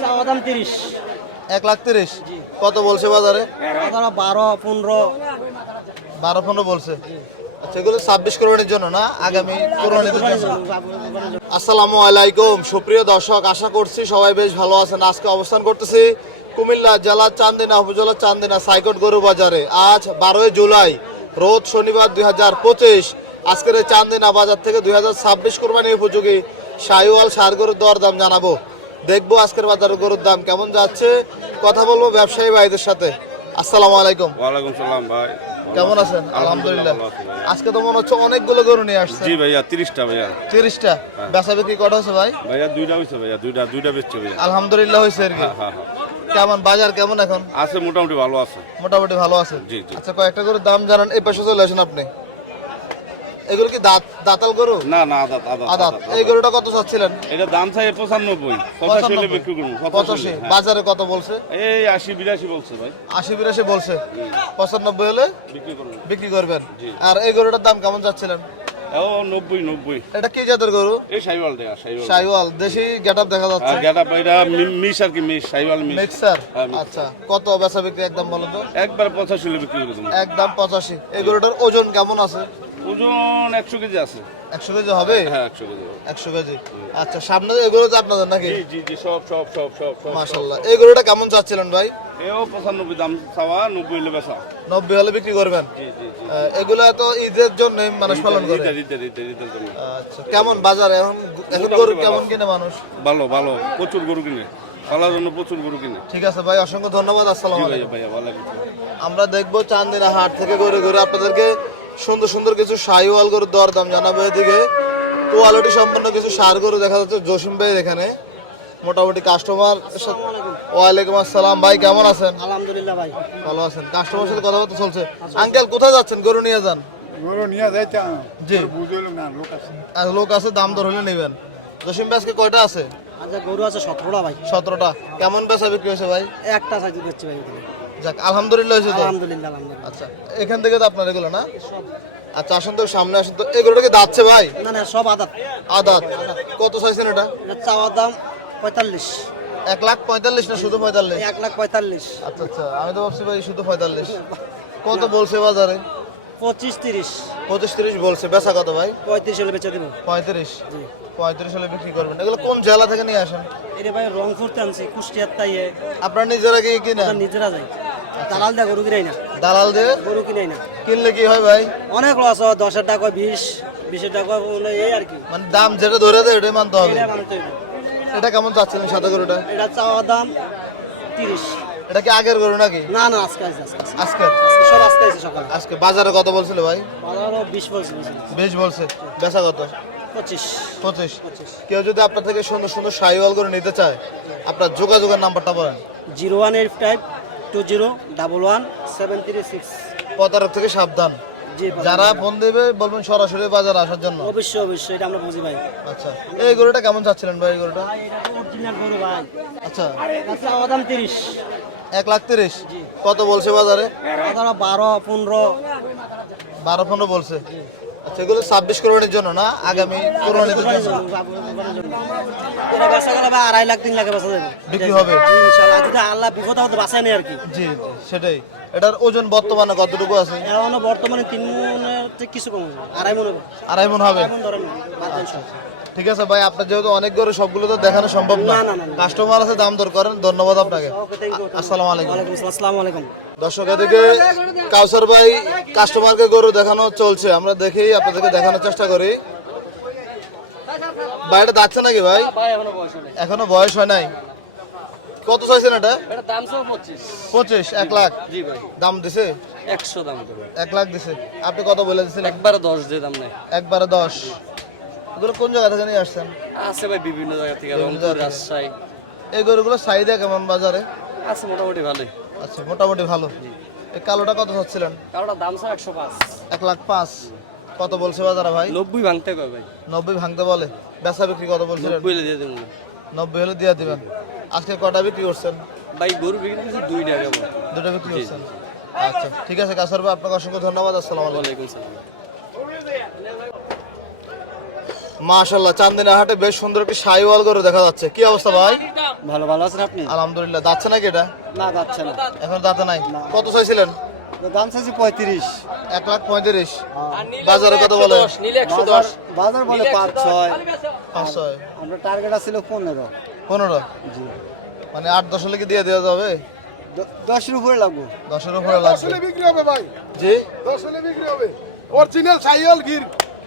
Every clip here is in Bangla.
চাওয়া দাম তিরিশ। এক লাখ তিরিশ। কত বলছে বাজারে? বারো পনেরো। বারো পনেরো বলছে। আচ্ছা এগুলো ছাব্বিশ কোরবানির জন্য না? আগামী জন্য। আসসালামু আলাইকুম। সুপ্রিয় দর্শক আশা করছি সবাই বেশ ভালো আছেন। আজকে অবস্থান করতেছি কুমিল্লা জেলার চান্দিনা উপজেলা চান্দিনা সাইকট গরু বাজারে। আজ বারোই জুলাই রোজ শনিবার দুই হাজার পঁচিশ। আজকের চান্দিনা বাজার থেকে দুই হাজার ছাব্বিশ কোরবানি উপযোগী। সাইওয়াল সার গরুর দর দাম জানাব। দেখব আজকের বাজারে গরুর দাম কেমন যাচ্ছে। কথা বলব ব্যবসায়ী ভাইদের সাথে। আসসালামু আলাইকুম। ওয়ালাইকুম সালাম ভাই। কেমন আছেন? আলহামদুলিল্লাহ। আজকে তো মনে হচ্ছে অনেকগুলো গরু নিয়ে আসছে। জি ভাইয়া তিরিশটা ভাইয়া। তিরিশটা। বেচা বিক্রি কটা হচ্ছে ভাই? ভাইয়া দুইটা হয়েছে ভাইয়া দুইটা দুইটা বেচছে ভাইয়া। আলহামদুলিল্লাহ হয়েছে আর কি। হ্যাঁ হ্যাঁ হ্যাঁ। কেমন বাজার কেমন এখন? আছে মোটামুটি ভালো আছে। মোটামুটি ভালো আছে। জি, জি। আচ্ছা কয়েকটা গরুর দাম জানান এই পাশে চলে আসেন আপনি। এগুলো কি দাঁত দাঁতাল গরু? না না আদাত আদাত এই গরুটা কত চাচ্ছিলেন? এটা দাম চাই পঁচানব্বই। পঁচাশি হলে বিক্রি করব পঁচাশি পঁচাশি। হ্যাঁ। বাজারে কত বলছে? এই আশি বিরাশি বলছে ভাই। আশি বিরাশি বলছে। পঁচানব্বই হলে বিক্রি করব। বিক্রি করবেন। আর এই গরুটার দাম কেমন চাচ্ছিলেন? এটা কি জাতের গরু? এই সাইওয়াল সাইওয়াল। দেশি গেট দেখা যাচ্ছে। আর গেটা এটা মি- মিশ আর কি মিশ সাইওয়াল মিশ মিক্সার? হ্যাঁ, আচ্ছা। কত বেচা বিক্রি একদম বলো তো? একবার পঁচাশি হলে বিক্রি করে একদম পঁচাশি। এই গরুটার ওজন কেমন আছে? ওজন একশো কেজি আছে। একশো কেজি হবে? হ্যাঁ একশো কেজি একশো কেজি। আচ্ছা সামনে এগুলো তো আপনাদের নাকি? জি জি জি সব সব সব সব সব মাশাল্লাহ এই গরুটা কেমন চাচ্ছিলেন ভাই? এও পঁচানব্বই দাম চাওয়া নব্বই হলে বেচা। নব্বই হলে বিক্রি করবেন? জি জি এগুলা তো ঈদের জন্য মানুষ পালন করে। ঈদের ঈদের ঈদের ঈদের জন্য। আচ্ছা কেমন বাজার এখন? এখন গরু কেমন কিনে মানুষ? ভালো ভালো। প্রচুর গরু কিনে। পালার জন্য প্রচুর গরু কিনে। ঠিক আছে ভাই অসংখ্য ধন্যবাদ আসসালাম আমরা দেখব চান্দিনা হাট থেকে ঘুরে ঘুরে আপনাদেরকে সুন্দর সুন্দর কিছু সাইওয়াল গরুর দর দাম জানাব এদিকে। কোয়ালিটি সম্পন্ন কিছু সার গরু দেখা যাচ্ছে জসিম ভাই এখানে। মোটামুটি কাস্টমার ওয়ালাইকুম আসসালাম ভাই কেমন আছেন? আলহামদুলিল্লাহ ভাই। ভালো আছেন। কাস্টমার সাথে কথাবার্তা চলছে। আঙ্কেল কোথায় যাচ্ছেন? গরু নিয়ে যান। গরু নিয়ে যাইতাম জি। বুঝলাম না লোক আছে। আর লোক আছে দাম দর হলে নেবেন। জসিম ভাই আজকে কয়টা আছে? আচ্ছা গরু আছে সতেরোটা ভাই। সতেরোটা। কেমন বেচা বিক্রি হয়েছে ভাই? একটা সাইজ করছি ভাই। যাক আলহামদুলিল্লাহ হয়েছে তো। আলহামদুলিল্লাহ আলহামদুলিল্লাহ। আচ্ছা এখান থেকে তো আপনার এগুলো না? আচ্ছা আসুন তো সামনে আসুন তো। এগুলোটা কি দাচ্ছে ভাই? না না সব আদাত। আদাত। কত চাইছেন এটা? চাওয়া দাম পঁয়তাল্লিশ। এক লাখ পঁয়তাল্লিশ না শুধু পঁয়তাল্লিশ? এক লাখ পঁয়তাল্লিশ। আচ্ছা আচ্ছা আমি তো ভাবছি ভাই শুধু পঁয়তাল্লিশ। কত বলছে বাজারে? পঁচিশ তিরিশ। পঁচিশ তিরিশ বলছে বেচা কত ভাই? পঁয়ত্রিশ হলে বেচে দেবো। পঁয়ত্রিশ। পঁয়ত্রিশ হলে বিক্রি করবেন। এগুলো কোন জেলা থেকে নিয়ে আসেন? এটা ভাই রংপুরতে আনছি কুষ্টিয়ার তাইয়ে। আপনার নিজেরা কি কিনা নিজেরা যাই। দালাল দেয় গরু কিনাই না দালাল দিয়ে গরু কিনাই না কিনলে কি হয় ভাই? অনেক লস হয় দশের টাকা বিশ বিশের টাকা হলো এই আর কি। মানে দাম যেটা ধরে দেয় ওটাই মানতে হবে। এটা মানতে হবে। এটা কেমন চাচ্ছিলেন সাদা গরুটা? এটা চাওয়া দাম তিরিশ। এটা কি আগের গরু নাকি? না না আজকে আজকে। আজকে? আজকে সব আজকে আছে সকালে। আজকে বাজারে কত বলছিল ভাই? বাজারও বিশ বলছে। বেশ বলছে। বেচা কত? পঁচিশ। পঁচিশ। কেউ যদি আপনার থেকে সুন্দর সুন্দর সাইওয়াল করে নিতে চায় আপনার যোগাযোগের নাম্বারটা বলেন। Zero one eight five two zero double one seven three six প্রতারক থেকে সাবধান। যারা ফোন দেবে বলবেন সরাসরি বাজার আসার জন্য। অবশ্যই অবশ্যই এটা আমরা বুঝি ভাই। আচ্ছা এই গরুটা কেমন চাচ্ছিলেন ভাই এই গরুটা? ভাই এটা তো অরিজিনাল গরু ভাই। আচ্ছা। আচ্ছা আমার দাম তিরিশ। এক লাখ তিরিশ। কত বলছে বাজারে? বারো পনেরো। বারো পনেরো বলছে। আচ্ছা এগুলো ছাব্বিশ কোরবানির জন্য না? আগামী কোরবানির জন্য? বেচা গেলে আড়াই লাখ তিন লাখে বেচা যাবে বিক্রি হবে? ইনশাআল্লাহ যদি আল্লাহ বিপদ হতে বাঁচায় নেই আর কি। জি সেটাই। এটার ওজন বর্তমানে কতটুকু আছে? এখন বর্তমানে তিন মনের কিছু কম আড়াই মনে হবে? আড়াই মন হবে ঠিক আছে ভাই আপনার যেহেতু অনেক গরু সবগুলো তো দেখানো সম্ভব না। কাস্টমার আছে দাম দর করেন ধন্যবাদ আপনাকে। ওকে, আসসালামু আলাইকুম। আসসালাম, আলাইকুম। দর্শক এদিকে কাউসার ভাই কাস্টমারকে গরু দেখানো চলছে। আমরা দেখি আপনাদেরকে দেখানোর চেষ্টা করি। বাইরে যাচ্ছে নাকি ভাই? ভাই এখনও বয়স নেই। এখনও বয়স হয় নাই। কত চাইছেন এটা? এটা দাম সব পঁচিশ। এক লাখ। জি ভাই। দাম দিছে? একশো দাম এক লাখ দিছে। আপনি কত বলে দিচ্ছিলেন একবারে দশ দিয়ে দাম নেই। একবারে দশ। এগুলো কোন জায়গা থেকে নিয়ে আসছেন? আছে ভাই বিভিন্ন জায়গা থেকে। রংপুর রাজশাহী। এই গরুগুলো চাহিদা কেমন বাজারে? আছে মোটামুটি ভালোই। আচ্ছা মোটামুটি ভালো। এই কালোটা কত চাচ্ছিলেন? কারোটা দাম স্যার একশো পাঁচ। এক লাখ পাঁচ। কত বলছে বাজারে ভাই? নব্বই ভাঙতে কয় ভাই? নব্বই ভাঙতে বলে। বেচা বিক্রি কত বলছিলেন? নব্বই দিয়ে দেবো। না নব্বই হলে দিয়ে দিবেন। আজকে কটা বিক্রি করছেন? ভাই গরু বিক্রি করছি দুই টাকা মতো। দুটো বিক্রি করছেন। আচ্ছা ঠিক আছে কাসার ভাই আপনাকে অসংখ্য ধন্যবাদ। আসসালামু আলাইকুম ওয়ালাইকুম সালাম মাশাল্লাহ চান্দিনা হাটে বেশ সুন্দর একটি সাইওয়াল গরু দেখা যাচ্ছে। কি অবস্থা ভাই? ভালো ভালো আছেন আপনি? আলহামদুলিল্লাহ যাচ্ছে নাকি এটা? না যাচ্ছে না। এখন দাঁতে নাই? কত চাইছিলেন? তো দাম চাইছি পঁয়ত্রিশ। এক লাখ পঁয়ত্রিশ। বাজারে কত বলে? বাজার বাজার বলে পাঁচ ছয়। পাঁচ ছয়। আমরা টার্গেট আছিল পনেরো। পনেরো? জি। মানে আট দশ হলে কি দিয়ে দেওয়া যাবে? দশের উপরে লাগবো। দশের উপরে লাগবে। বিক্রি হবে ভাই। জি? দশ বিক্রি হবে। অরিজিনাল গির।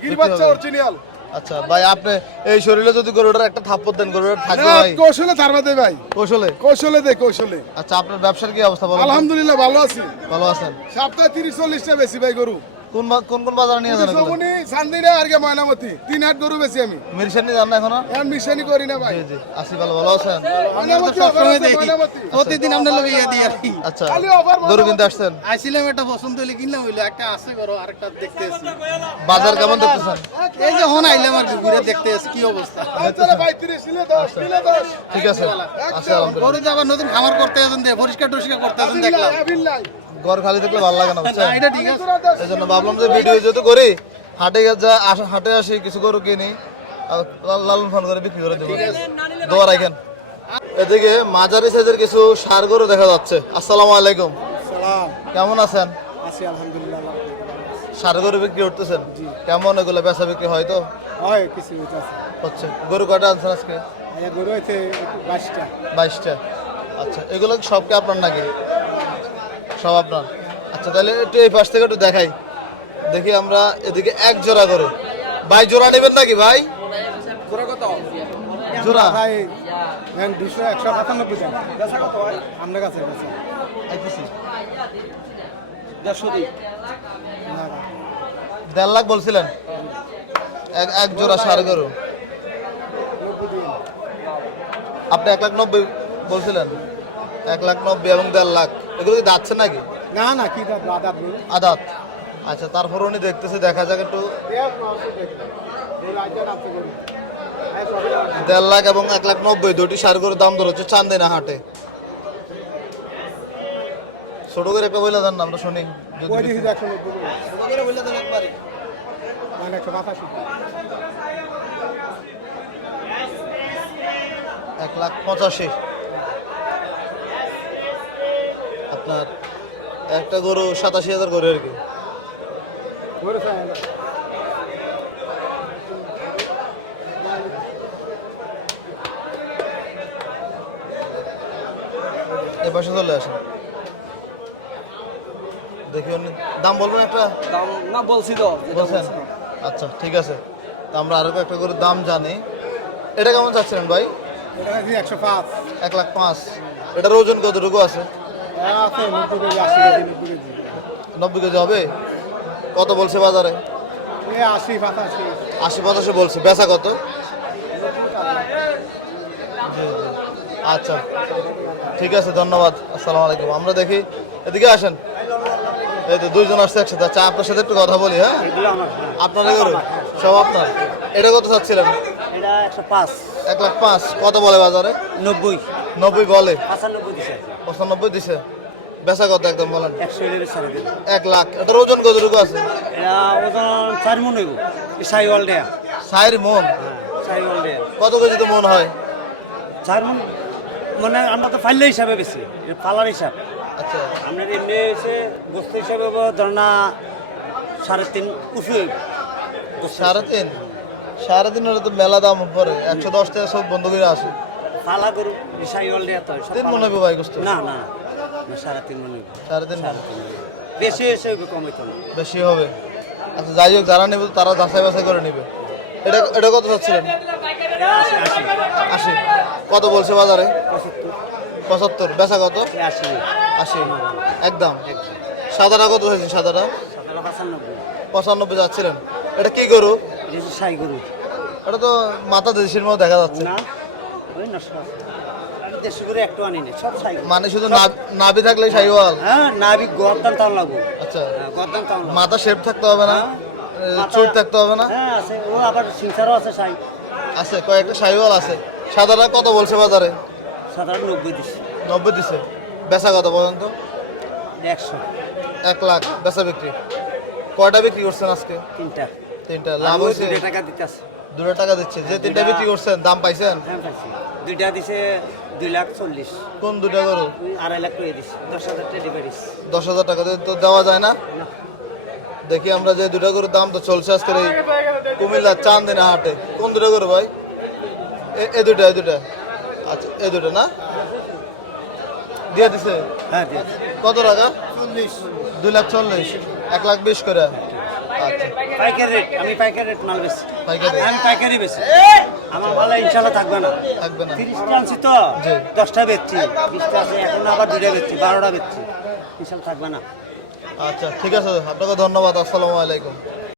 গির বিক্রি বাচ্চা অরিজিনাল আচ্ছা ভাই আপনি এই শরীরে যদি গরুটার একটা থাপ্পড় দেন গরুটা থাকবে ভাই? কৌশলে তার দে ভাই। কৌশলে? কৌশলে দে কৌশলে। আচ্ছা আপনার ব্যবসার কি অবস্থা বলেন? আলহামদুলিল্লাহ ভালো আছি। ভালো আছেন। সপ্তাহে তিরিশ চল্লিশটা বেশি ভাই গরু। কোন কোন কোন বাজারে নিয়ে যান এগুলো? সবুনি আর গে ময়নামতি। তিন হাট গরু বেশি আমি। মিরসেন যান না এখনও? এখন মিশানি করি না ভাই। জি জি। আসি ভালো ভালো আছেন? ময়নামতি offer আছে, প্রতিদিন আমরা লোক ইয়ে দিই আর কি আচ্ছা গরু কিনতে আসছেন? আইছিলাম একটা পছন্দ হলে কিনলাম হইল একটা আছে করো আরেকটা দেখতে আসি। বাজার কেমন দেখতেছেন? এই যে হন আইলাম আর কি ঘুরে দেখতে কি অবস্থা? ভাই তিরিশ নিলে দশ নিলে দশ। ঠিক আছে। আচ্ছা গরু নতুন খামার করতে আছেন দে পরিষ্কার টরিষ্কার করতে আছেন দেখলাম। ঘর খালি দেখলে ভালো লাগে না না বুঝছেন? এটা ঠিক আছে। এই জন্য ভাবলাম যে ভিডিও যেহেতু করি হাটে যা হাটে আসি কিছু গরু কিনি লালন ফোন করে বিক্রি করে দেবো। দোয়া রাখেন। এদিকে মাঝারি সাইজের কিছু সার গরু দেখা যাচ্ছে। আসসালামু আলাইকুম। কেমন আছেন? আছি আলহামদুলিল্লাহ সার গরু বিক্রি করতেছেন? কেমন এগুলো বেচা বিক্রি হয় তো? হয় কিছু হচ্ছে। গরু কটা আনছেন আজকে? গরু হয়েছে বাইশটা। বাইশটা। আচ্ছা এগুলো সবকে আপনার নাকি? সব আপনার। আচ্ছা তাহলে একটু এই পাশ থেকে একটু দেখাই। দেখি আমরা এদিকে এক জোড়া করে। ভাই জোড়া নেবেন নাকি ভাই? জোড়া ভাই দুশো একশো পঁচানব্বই টাকা। আপনার কাছে। দেড় লাখ বলছিলেন? এক এক জোড়া সার গরু। আপনি এক লাখ নব্বই বলছিলেন? এক লাখ নব্বই এবং দেড় লাখ। এগুলো কি যাচ্ছে নাকি? না না কি আদাত। আদাত। আচ্ছা তারপর উনি দেখতেছে দেখা যাক একটু। দেড় লাখ এবং এক লাখ নব্বই দুটি সার গরুর দাম ধর হচ্ছে চান্দিনা হাটে। ছোট করে একটা বইলা দেন না আমরা শুনি। করে। করে এক লাখ পঁচাশি। আপনার একটা গরু সাতাশি হাজার করে আর কি। এ পাশে চলে আসেন। দেখি দাম বলবেন একটা? দাম না বলছি তো বলছেন? বলছি। আচ্ছা ঠিক আছে। তা আমরা আরও একটা করে দাম জানি। এটা কেমন চাচ্ছিলেন ভাই? একশো পাঁচ। এক লাখ পাঁচ। এটার ওজন কতটুকু আছে? হ্যাঁ, নব্বই কেজি হবে? কত বলছে বাজারে? আশি পঁচাশি। আশি পঁচাশি বলছে। বেচা কত। আচ্ছা। ঠিক আছে ধন্যবাদ। আসসালামু আলাইকুম। আমরা দেখি এদিকে আসেন। এই তো দুইজন আসছে একসাথে। আচ্ছা আপনার সাথে একটু কথা বলি হ্যাঁ। আপনার সব আপনার? এটা কত চাচ্ছিলেন? এক লাখ পাঁচ। কত বলে বাজারে? নব্বই। নব্বই বলে? পঁচানব্বই দিছে। পঁচানব্বই দিছে। বেচা কত একদম বলেন? এক লাখ। এটার ওজন কতটুকু আছে? ওজন চার মন হইব। সাইওয়াল দেয়া। সাইর মন? সাইওয়াল দেয়া। কত কেজিতে মন হয়? চার মন মানে আমরা তো ফাইলে হিসাবে বেশি পালার হিসাব। আচ্ছা। আপনার এমনি এসে বস্তু হিসাবে ধর না সাড়ে তিন উঁচু হইব। সাড়ে তিন? সাড়ে তিন তো মেলা দাম পরে একশো দশ টাকা সব বন্ধ করে আসে। পালা গরু সাইওয়াল দেয়া তো তিন। মন হইব ভাই না না, সাড়ে তিন মন সাড়ে তিন বেশি এসে কম হইতো না। বেশি হবে। আচ্ছা যাই হোক যারা নেবে তারা যাচাই বাছাই করে নেবে। এটা এটা কত চাচ্ছিলেন আশি। কত বলছে বাজারে? পঁচাত্তর। বেচা কত? আশি। আশি। একদম। সাদাটা কত হয়েছে সাদাটা? পঁচানব্বই। যাচ্ছিলেন। এটা কি গরু? এটা সাই গরু। এটা তো মাথা দেশের মতো দেখা যাচ্ছে। না ওই নষ্ট আছে আমি দেড়শো করে একটু আনি না সব সাই মানে শুধু নাভি- নাভি থাকলেই সাইওয়াল? হ্যাঁ নাবি গরদান তাও লাগবো। আচ্ছা। হ্যাঁ, গরদান তাও মাথা শেপ থাকতে হবে না? হ্যাঁ। চুট থাকতে হবে না? হ্যাঁ আছে। ও আবার সিংসারও আছে সাই। আছে কয়েকটা সাইওয়াল আছে। সাদাটা কত বলছে বাজারে? সাধারণ নব্বই দিচ্ছে নব্বই দিছে। বেচা কত পর্যন্ত? একশো। এক লাখ। বেচা বিক্রি। কয়টা বিক্রি করছেন আজকে? তিনটা। তিনটা। লাভ হয়েছে? টাকা দিতে আছে। দুটো টাকা দিচ্ছে। যে তিনটা বিক্রি করছেন দাম পাইছেন? দুইটা দিছে দুই লাখ চল্লিশ। কোন দুটা গরু? আড়াই লাখ করে দিছি। দশ হাজার টাকা দশ হাজার টাকা দিয়ে তো দেওয়া যায় না? দেখি আমরা যে দুটা গরুর দাম তো চলছে আজকের এই কুমিল্লা চান্দিনা হাটে। কোন দুটা গরু ভাই? এ- এ দুটা এ দুটা আচ্ছা এ দুটো না? দিয়ে দিছে? হ্যাঁ কত টাকা? চল্লিশ। দুই লাখ চল্লিশ। এক লাখ বিশ করে। আচ্ছা। পাইকারি রেট আমি পাইকারি রেট মাল বেশি পাইকারি আমি পাইকারি বেশি আমার মালে ইনশাল্লাহ থাকবে না। থাকবে না। তিরিশটা আনছি তো দশটা বেচছি। বিশটা আছে এখন আবার দুটা বেচছি বারোটা বেচছি। ইনশাল্লাহ থাকবে না। আচ্ছা ঠিক আছে। আপনাকে ধন্যবাদ। আসসালামু আলাইকুম।